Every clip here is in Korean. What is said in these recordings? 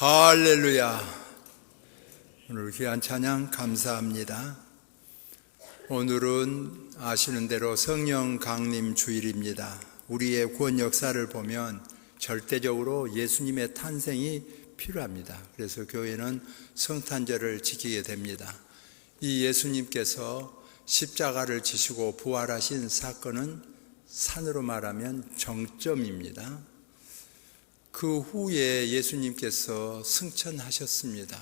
할렐루야. 오늘 귀한 찬양 감사합니다. 오늘은 아시는 대로 성령 강림 주일입니다. 우리의 구원 역사를 보면 절대적으로 예수님의 탄생이 필요합니다. 그래서 교회는 성탄절을 지키게 됩니다. 이 예수님께서 십자가를 지시고 부활하신 사건은 산으로 말하면 정점입니다. 그 후에 예수님께서 승천하셨습니다.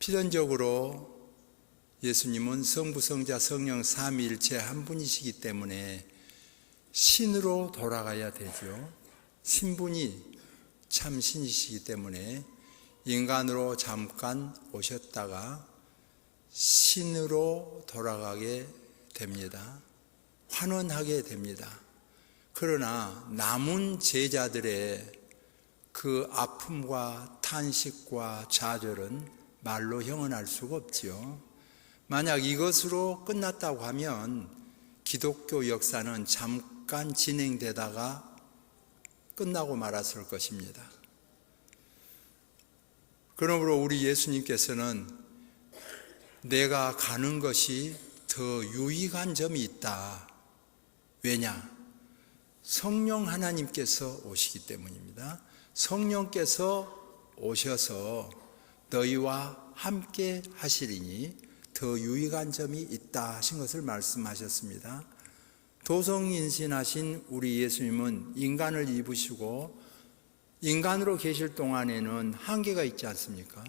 필연적으로 예수님은 성부, 성자, 성령 삼위일체 한 분이시기 때문에 신으로 돌아가야 되죠. 신분이 참 신이시기 때문에 인간으로 잠깐 오셨다가 신으로 돌아가게 됩니다. 환원하게 됩니다. 그러나 남은 제자들의 그 아픔과 탄식과 좌절은 말로 형언할 수가 없지요. 만약 이것으로 끝났다고 하면 기독교 역사는 잠깐 진행되다가 끝나고 말았을 것입니다. 그러므로 우리 예수님께서는 내가 가는 것이 더 유익한 점이 있다. 왜냐? 성령 하나님께서 오시기 때문입니다. 성령께서 오셔서 너희와 함께 하시리니 더 유익한 점이 있다 하신 것을 말씀하셨습니다. 도성인신하신 우리 예수님은 인간을 입으시고 인간으로 계실 동안에는 한계가 있지 않습니까?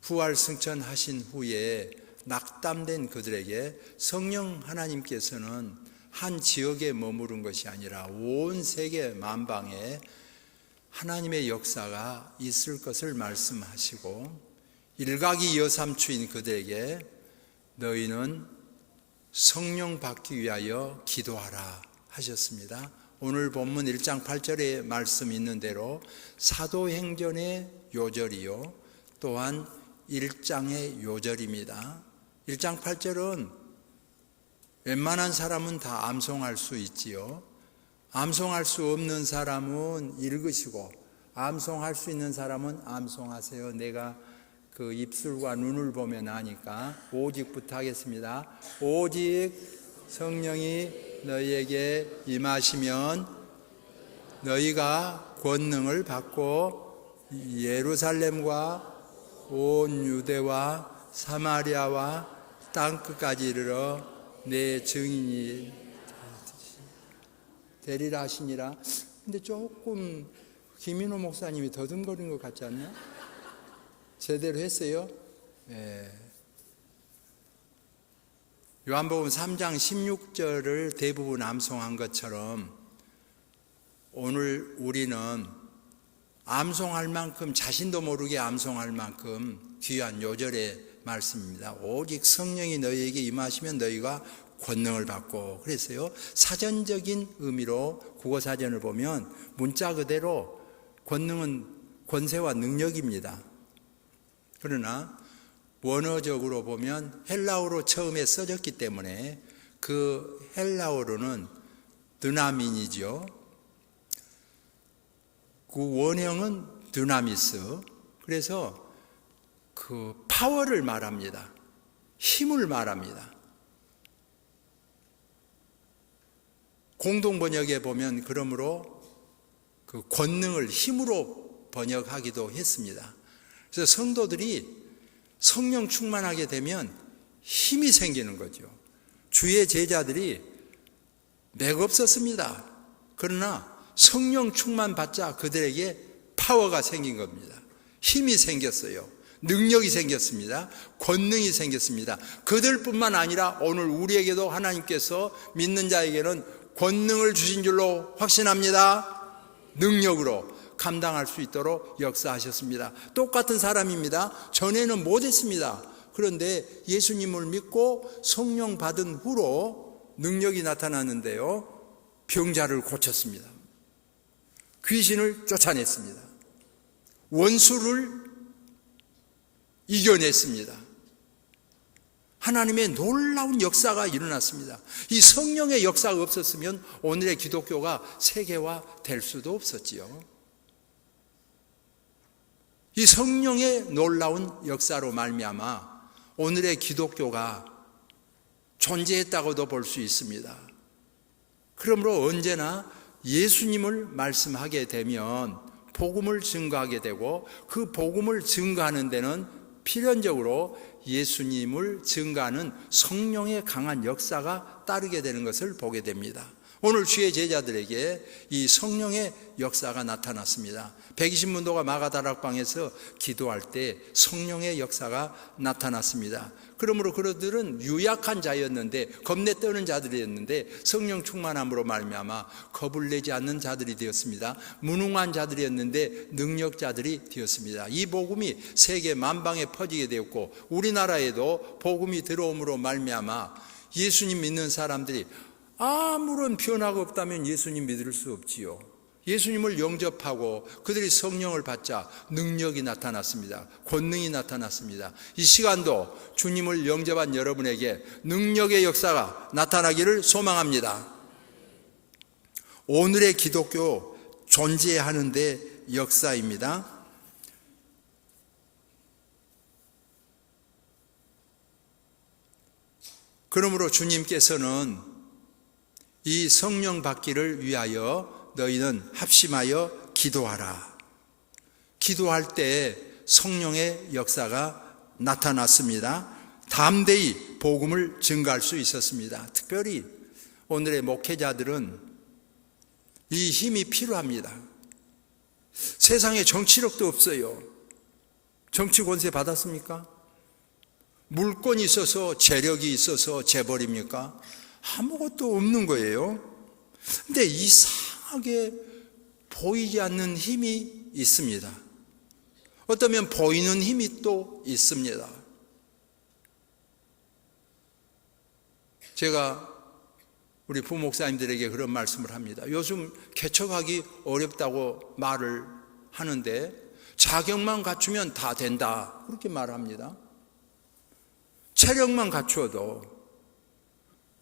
부활 승천하신 후에 낙담된 그들에게 성령 하나님께서는 한 지역에 머무른 것이 아니라 온 세계 만방에 하나님의 역사가 있을 것을 말씀하시고 일각이 여삼추인 그들에게 너희는 성령 받기 위하여 기도하라 하셨습니다. 오늘 본문 1장 8절에 말씀 있는 대로 사도행전의 요절이요 또한 1장의 요절입니다. 1장 8절은 웬만한 사람은 다 암송할 수 있지요. 암송할 수 없는 사람은 읽으시고 암송할 수 있는 사람은 암송하세요. 내가 그 입술과 눈을 보면 아니까 오직부터 하겠습니다. 오직 성령이 너희에게 임하시면 너희가 권능을 받고 예루살렘과 온 유대와 사마리아와 땅끝까지 이르러 내 증인이 되리라 하시니라. 근데 조금 김인호 목사님이 더듬거린 것 같지 않나? 제대로 했어요? 네. 요한복음 3장 16절을 대부분 암송한 것처럼 오늘 우리는 암송할 만큼 자신도 모르게 암송할 만큼 귀한 요절의 말씀입니다. 오직 성령이 너희에게 임하시면 너희가 권능을 받고 그랬어요. 사전적인 의미로 국어사전을 보면 문자 그대로 권능은 권세와 능력입니다. 그러나 원어적으로 보면 헬라어로 처음에 써졌기 때문에 그 헬라어로는 드나민이죠. 그 원형은 드나미스. 그래서 그 파워를 말합니다. 힘을 말합니다. 공동 번역에 보면 그러므로 그 권능을 힘으로 번역하기도 했습니다. 그래서 성도들이 성령 충만하게 되면 힘이 생기는 거죠. 주의 제자들이 맥없었습니다. 그러나 성령 충만 받자 그들에게 파워가 생긴 겁니다. 힘이 생겼어요. 능력이 생겼습니다. 권능이 생겼습니다. 그들뿐만 아니라 오늘 우리에게도 하나님께서 믿는 자에게는 권능을 주신 줄로 확신합니다. 능력으로 감당할 수 있도록 역사하셨습니다. 똑같은 사람입니다. 전에는 못했습니다. 그런데 예수님을 믿고 성령 받은 후로 능력이 나타났는데요. 병자를 고쳤습니다. 귀신을 쫓아냈습니다. 원수를 이겨냈습니다. 하나님의 놀라운 역사가 일어났습니다. 이 성령의 역사가 없었으면 오늘의 기독교가 세계화 될 수도 없었지요. 이 성령의 놀라운 역사로 말미암아 오늘의 기독교가 존재했다고도 볼 수 있습니다. 그러므로 언제나 예수님을 말씀하게 되면 복음을 증거하게 되고, 그 복음을 증거하는 데는 필연적으로 예수님을 증거하는 성령의 강한 역사가 따르게 되는 것을 보게 됩니다. 오늘 주의 제자들에게 이 성령의 역사가 나타났습니다. 120문도가 마가다락방에서 기도할 때 성령의 역사가 나타났습니다. 그러므로 그들은 유약한 자였는데, 겁내 떠는 자들이었는데 성령 충만함으로 말미암아 겁을 내지 않는 자들이 되었습니다. 무능한 자들이었는데 능력자들이 되었습니다. 이 복음이 세계 만방에 퍼지게 되었고, 우리나라에도 복음이 들어옴으로 말미암아 예수님 믿는 사람들이 아무런 변화가 없다면 예수님 믿을 수 없지요. 예수님을 영접하고 그들이 성령을 받자 능력이 나타났습니다. 권능이 나타났습니다. 이 시간도 주님을 영접한 여러분에게 능력의 역사가 나타나기를 소망합니다. 오늘의 기독교 존재하는 데 역사입니다. 그러므로 주님께서는 이 성령 받기를 위하여 너희는 합심하여 기도하라. 기도할 때 성령의 역사가 나타났습니다. 담대히 복음을 증거할 수 있었습니다. 특별히 오늘의 목회자들은 이 힘이 필요합니다. 세상에 정치력도 없어요. 정치 권세 받았습니까? 물권이 있어서, 재력이 있어서 재벌입니까? 아무것도 없는 거예요. 근데 이상하게 보이지 않는 힘이 있습니다. 어쩌면 보이는 힘이 또 있습니다. 제가 우리 부목사님들에게 그런 말씀을 합니다. 요즘 개척하기 어렵다고 말을 하는데 자격만 갖추면 다 된다, 그렇게 말합니다. 체력만 갖추어도,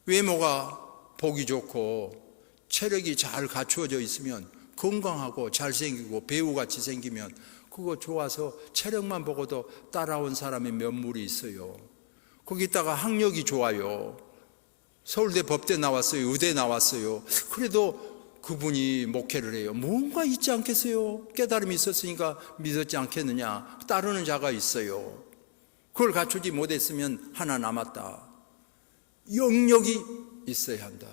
외모가 보기 좋고 체력이 잘 갖추어져 있으면, 건강하고 잘생기고 배우같이 생기면 그거 좋아서 체력만 보고도 따라온 사람의 면물이 있어요. 거기다가 학력이 좋아요. 서울대 법대 나왔어요. 의대 나왔어요. 그래도 그분이 목회를 해요. 뭔가 있지 않겠어요? 깨달음이 있었으니까 믿었지 않겠느냐? 따르는 자가 있어요. 그걸 갖추지 못했으면 하나 남았다. 영역이 있어야 한다.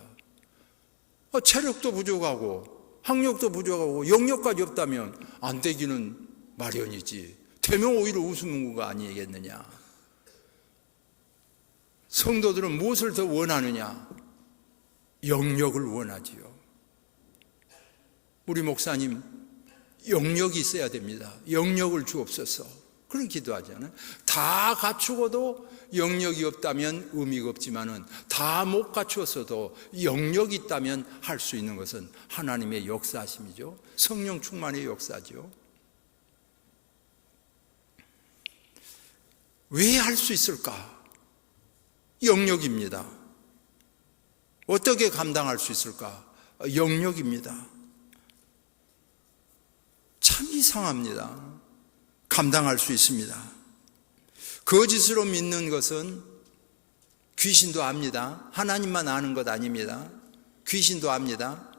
체력도 부족하고 학력도 부족하고 영역까지 없다면 안 되기는 마련이지. 되면 오히려 웃는 거 아니겠느냐? 성도들은 무엇을 더 원하느냐? 영역을 원하지요. 우리 목사님, 영역이 있어야 됩니다. 영역을 주옵소서. 그런 기도하잖아요. 다 갖추고도 영역이 없다면 의미가 없지만은, 다 못 갖추었어도 영역이 있다면 할 수 있는 것은 하나님의 역사심이죠. 성령 충만의 역사죠. 왜 할 수 있을까? 영역입니다. 어떻게 감당할 수 있을까? 영역입니다. 참 이상합니다. 감당할 수 있습니다. 거짓으로 믿는 것은 귀신도 압니다. 하나님만 아는 것 아닙니다. 귀신도 압니다.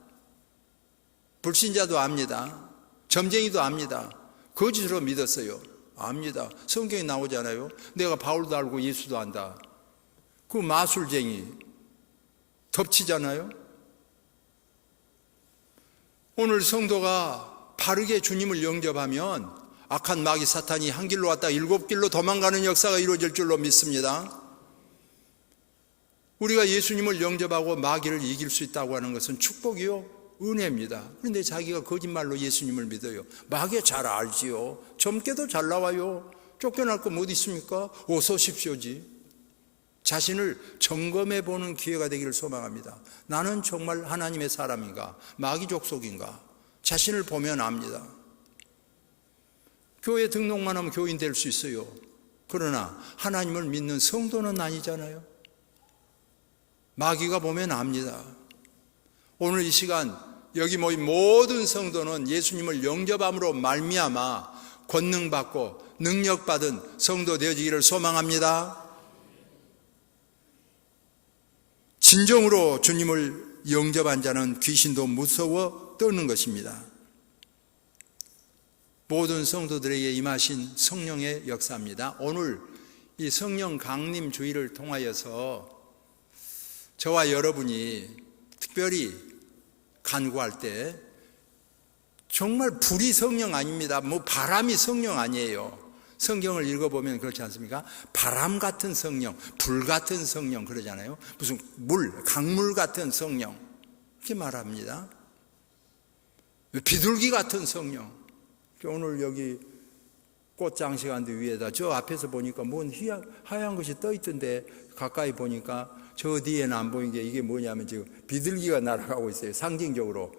불신자도 압니다. 점쟁이도 압니다. 거짓으로 믿었어요. 압니다. 성경에 나오잖아요. 내가 바울도 알고 예수도 안다. 그 마술쟁이 덮치잖아요. 오늘 성도가 바르게 주님을 영접하면 악한 마귀 사탄이 한 길로 왔다 7길로 도망가는 역사가 이루어질 줄로 믿습니다. 우리가 예수님을 영접하고 마귀를 이길 수 있다고 하는 것은 축복이요, 은혜입니다. 그런데 자기가 거짓말로 예수님을 믿어요. 마귀 잘 알지요. 점괘도 잘 나와요. 쫓겨날 거 어디 있습니까? 어서 오십시오지. 자신을 점검해 보는 기회가 되기를 소망합니다. 나는 정말 하나님의 사람인가? 마귀 족속인가? 자신을 보면 압니다. 교회 등록만 하면 교인 될 수 있어요. 그러나 하나님을 믿는 성도는 아니잖아요. 마귀가 보면 압니다. 오늘 이 시간 여기 모인 모든 성도는 예수님을 영접함으로 말미암아 권능받고 능력받은 성도 되어지기를 소망합니다. 진정으로 주님을 영접한 자는 귀신도 무서워 떠는 것입니다. 모든 성도들에게 임하신 성령의 역사입니다. 오늘 이 성령 강림 주의를 통하여서 저와 여러분이 특별히 간구할 때 정말 불이 성령 아닙니다. 바람이 성령 아니에요. 성경을 읽어보면 그렇지 않습니까? 바람 같은 성령, 불 같은 성령 그러잖아요. 무슨 강물 같은 성령 이렇게 말합니다. 비둘기 같은 성령. 오늘 여기 꽃 장식한 데 위에다 저 앞에서 보니까 뭔 하얀 것이 떠 있던데 가까이 보니까 저 뒤에는 안 보이는 게 이게 뭐냐면 지금 비둘기가 날아가고 있어요. 상징적으로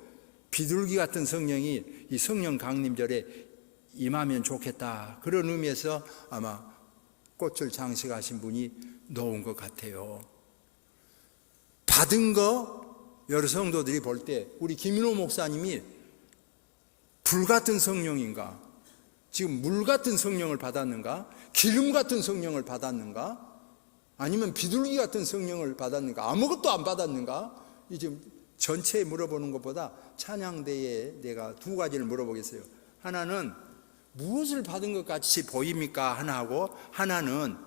비둘기 같은 성령이 이 성령 강림절에 임하면 좋겠다. 그런 의미에서 아마 꽃을 장식하신 분이 놓은 것 같아요. 받은 거 여러 성도들이 볼 때 우리 김인호 목사님이 불 같은 성령인가? 지금 물 같은 성령을 받았는가? 기름 같은 성령을 받았는가? 아니면 비둘기 같은 성령을 받았는가? 아무것도 안 받았는가? 지금 전체에 물어보는 것보다 찬양대에 내가 두 가지를 물어보겠어요. 하나는 무엇을 받은 것 같이 보입니까? 하나하고 하나는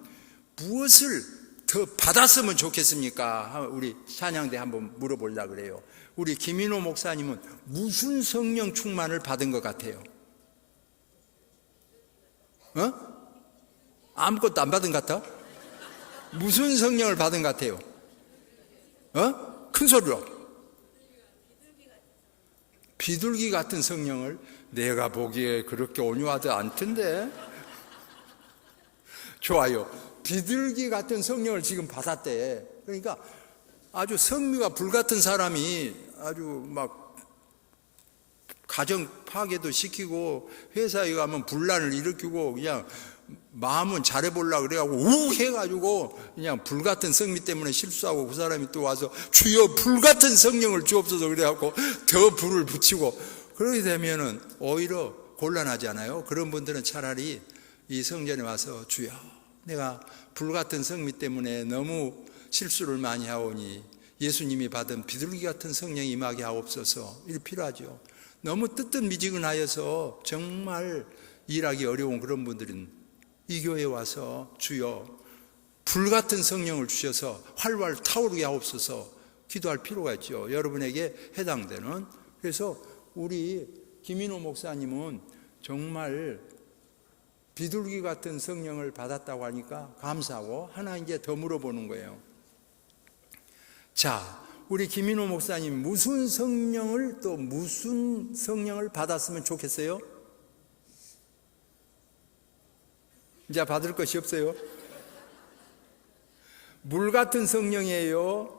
무엇을 더 받았으면 좋겠습니까? 우리 찬양대 한번 물어보려고 그래요. 우리 김인호 목사님은 무슨 성령 충만을 받은 것 같아요? 아무것도 안 받은 것 같아? 무슨 성령을 받은 것 같아요? 큰 소리로. 비둘기 같은 성령을 내가 보기에 그렇게 온유하지 않던데. 좋아요. 비둘기 같은 성령을 지금 받았대. 그러니까 아주 성미가 불같은 사람이 아주 막 가정 파괴도 시키고 회사에 가면 분란을 일으키고 그냥 마음은 잘해보려고 그래가지고 우 해가지고 그냥 불같은 성미 때문에 실수하고 그 사람이 또 와서 주여 불같은 성령을 주옵소서 그래갖고 더 불을 붙이고 그러게 되면은 오히려 곤란하잖아요. 그런 분들은 차라리 이 성전에 와서 주여 내가 불같은 성미 때문에 너무 실수를 많이 하오니 예수님이 받은 비둘기 같은 성령이 임하게 하옵소서 이게 필요하죠. 너무 뜨뜻미지근하여서 정말 일하기 어려운 그런 분들은 이 교회에 와서 주여 불같은 성령을 주셔서 활활 타오르게 하옵소서 기도할 필요가 있죠. 여러분에게 해당되는. 그래서 우리 김인호 목사님은 정말 비둘기 같은 성령을 받았다고 하니까 감사하고 하나 이제 더 물어보는 거예요. 자, 우리 김인호 목사님 무슨 성령을 받았으면 좋겠어요? 이제 받을 것이 없어요. 물 같은 성령이에요.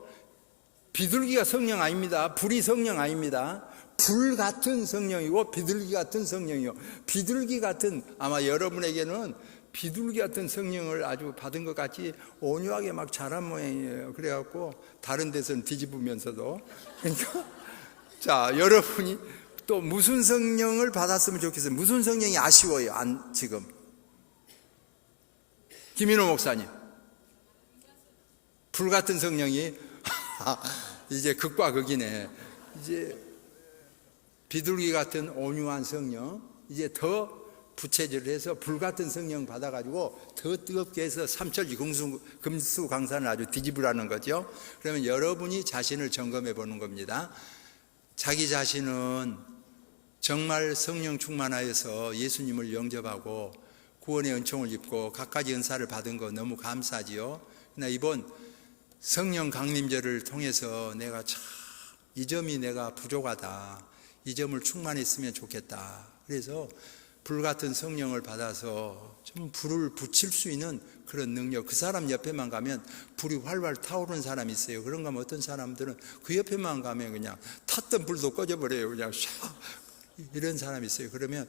비둘기가 성령 아닙니다. 불이 성령 아닙니다. 불 같은 성령이고 비둘기 같은 성령이요. 비둘기 같은 아마 여러분에게는 비둘기 같은 성령을 아주 받은 것 같이 온유하게 막 자란 모양이에요. 그래갖고 다른 데서는 뒤집으면서도 그러니까 자 여러분이 또 무슨 성령을 받았으면 좋겠어요? 무슨 성령이 아쉬워요? 지금 김인호 목사님 불 같은 성령이 이제 극과 극이네. 이제 비둘기 같은 온유한 성령 이제 더 부채질을 해서 불 같은 성령 받아가지고 더 뜨겁게 해서 삼천리 금수강산을 아주 뒤집으라는 거죠. 그러면 여러분이 자신을 점검해 보는 겁니다. 자기 자신은 정말 성령 충만하여서 예수님을 영접하고 구원의 은총을 입고 갖가지 은사를 받은 거 너무 감사하지요. 그러나 이번 성령 강림절을 통해서 내가 참 이 점이 내가 부족하다. 이 점을 충만했으면 좋겠다. 그래서 불같은 성령을 받아서 좀 불을 붙일 수 있는 그런 능력. 그 사람 옆에만 가면 불이 활활 타오르는 사람이 있어요. 그런가 하면 어떤 사람들은 그 옆에만 가면 그냥 탔던 불도 꺼져버려요. 그냥 샥 이런 사람이 있어요. 그러면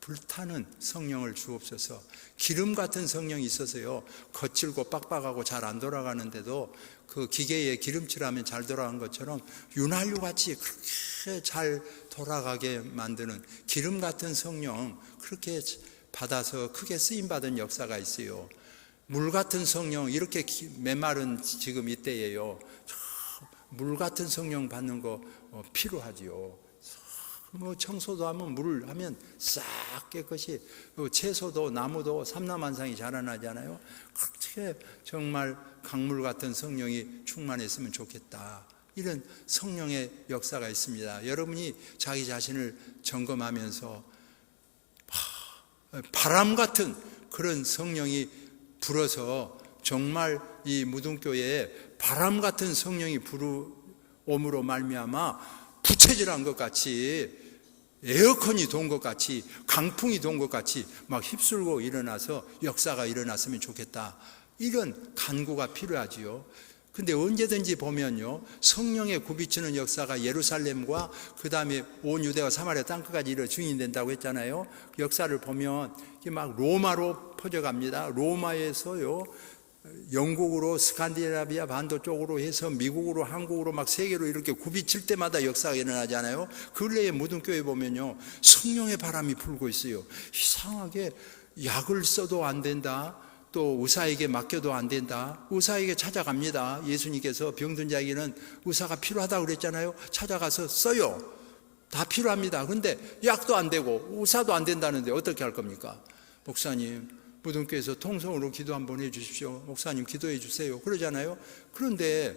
불타는 성령을 주옵소서. 기름 같은 성령이 있어서요 거칠고 빡빡하고 잘 안 돌아가는데도 그 기계에 기름칠하면 잘 돌아가는 것처럼 윤활유 같이 그렇게 잘 돌아가게 만드는 기름 같은 성령, 그렇게 받아서 크게 쓰임받은 역사가 있어요. 물 같은 성령, 이렇게 메마른 지금 이때예요. 물 같은 성령 받는 거 필요하지요. 뭐 청소도 하면 물을 하면 싹 깨끗이, 채소도 나무도 삼라만상이 자라나잖아요. 그렇게 정말 강물 같은 성령이 충만했으면 좋겠다. 이런 성령의 역사가 있습니다. 여러분이 자기 자신을 점검하면서 바람 같은 그런 성령이 불어서 정말 이 무등교회에 바람 같은 성령이 불어옴으로 말미암아 부채질한 것 같이, 에어컨이 돈 것 같이, 강풍이 돈 것 같이 막 휩쓸고 일어나서 역사가 일어났으면 좋겠다. 이런 간구가 필요하지요. 근데 언제든지 보면요, 성령의 굽이치는 역사가 예루살렘과 그 다음에 온 유대와 사마리아 땅끝까지 증인된다고 했잖아요. 역사를 보면 이게 막 로마로 퍼져갑니다. 로마에서요, 영국으로 스칸디나비아 반도 쪽으로 해서 미국으로, 한국으로, 막 세계로 이렇게 굽이칠 때마다 역사가 일어나잖아요. 근래에 무등교회 보면요, 성령의 바람이 불고 있어요. 이상하게 약을 써도 안 된다, 또 의사에게 맡겨도 안 된다. 의사에게 찾아갑니다. 예수님께서 병든 자에게는 의사가 필요하다고 그랬잖아요. 찾아가서 써요. 다 필요합니다. 근데 약도 안 되고 의사도 안 된다는데 어떻게 할 겁니까? 목사님, 무등교회에서 통성으로 기도 한번 해주십시오. 목사님 기도해 주세요. 그러잖아요. 그런데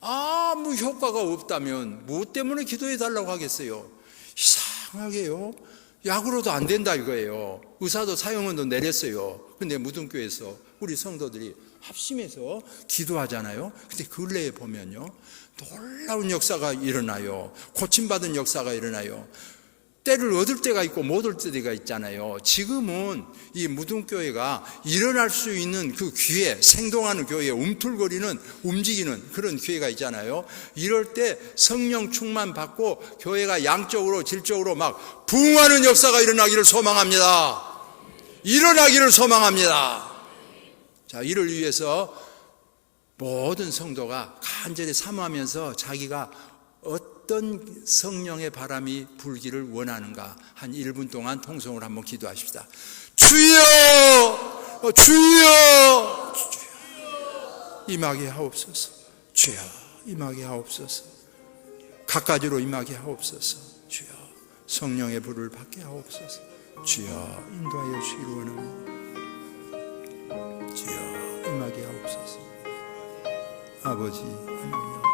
아무 효과가 없다면 무엇 때문에 기도해 달라고 하겠어요? 이상하게요, 약으로도 안 된다 이거예요. 의사도 사형원도 내렸어요. 근데 무등교회에서 우리 성도들이 합심해서 기도하잖아요. 근데 근래에 보면요, 놀라운 역사가 일어나요. 고침받은 역사가 일어나요. 때를 얻을 때가 있고 못 얻을 때가 있잖아요. 지금은 이 무등교회가 일어날 수 있는 그 기회, 생동하는 교회, 움틀거리는, 움직이는 그런 기회가 있잖아요. 이럴 때 성령 충만 받고 교회가 양적으로 질적으로 막 부흥하는 역사가 일어나기를 소망합니다. 일어나기를 소망합니다. 자, 이를 위해서 모든 성도가 간절히 사모하면서 자기가 어떤 성령의 바람이 불기를 원하는가 한 1분 동안 통성으로 한번 기도하십시다. 주여, 주여, 주여, 임하게 하옵소서. 주여, 임하게 하옵소서. 갖가지로 임하게 하옵소서. 주여, 성령의 불을 받게 하옵소서. 주여, 인도하여 주시기를 원합니다. 주여, 임하게 하옵소서. 아버지, 임하게 하옵소서.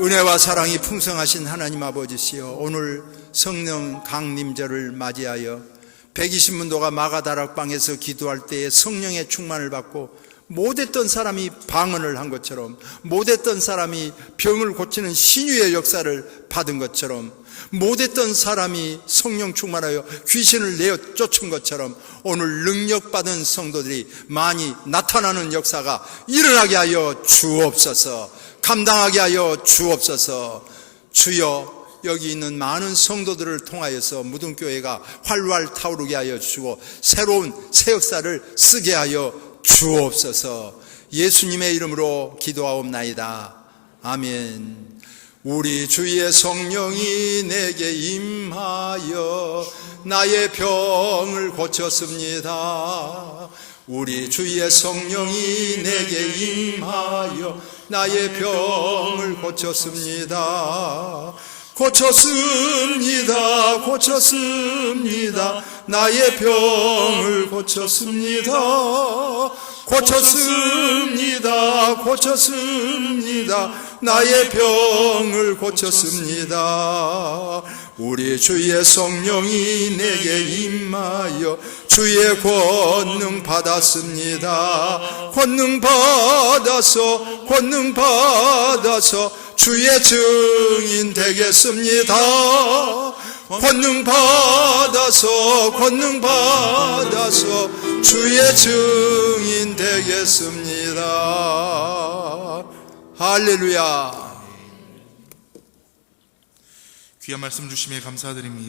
은혜와 사랑이 풍성하신 하나님 아버지시여, 오늘 성령 강림절을 맞이하여 120문도가 마가다락방에서 기도할 때에 성령의 충만을 받고 못했던 사람이 방언을 한 것처럼, 못했던 사람이 병을 고치는 신유의 역사를 받은 것처럼, 못했던 사람이 성령 충만하여 귀신을 내어 쫓은 것처럼 오늘 능력받은 성도들이 많이 나타나는 역사가 일어나게 하여 주옵소서. 감당하게 하여 주옵소서. 주여, 여기 있는 많은 성도들을 통하여서 무등교회가 활활 타오르게 하여 주시고 새로운 새 역사를 쓰게 하여 주옵소서. 예수님의 이름으로 기도하옵나이다. 아멘. 우리 주의 성령이 내게 임하여 나의 병을 고쳤습니다. 우리 주의 성령이 내게 임하여 나의 병을 고쳤습니다. 고쳤습니다. 고쳤습니다. 나의 병을 고쳤습니다. 고쳤습니다. 고쳤습니다. 나의 병을 고쳤습니다. 우리 주의 성령이 내게 임하여 주의 권능 받았습니다. 권능 받아서 주의 증인 되겠습니다. 권능 받아서 주의 증인 되겠습니다. 할렐루야. 귀한 말씀 주심에 감사드립니다.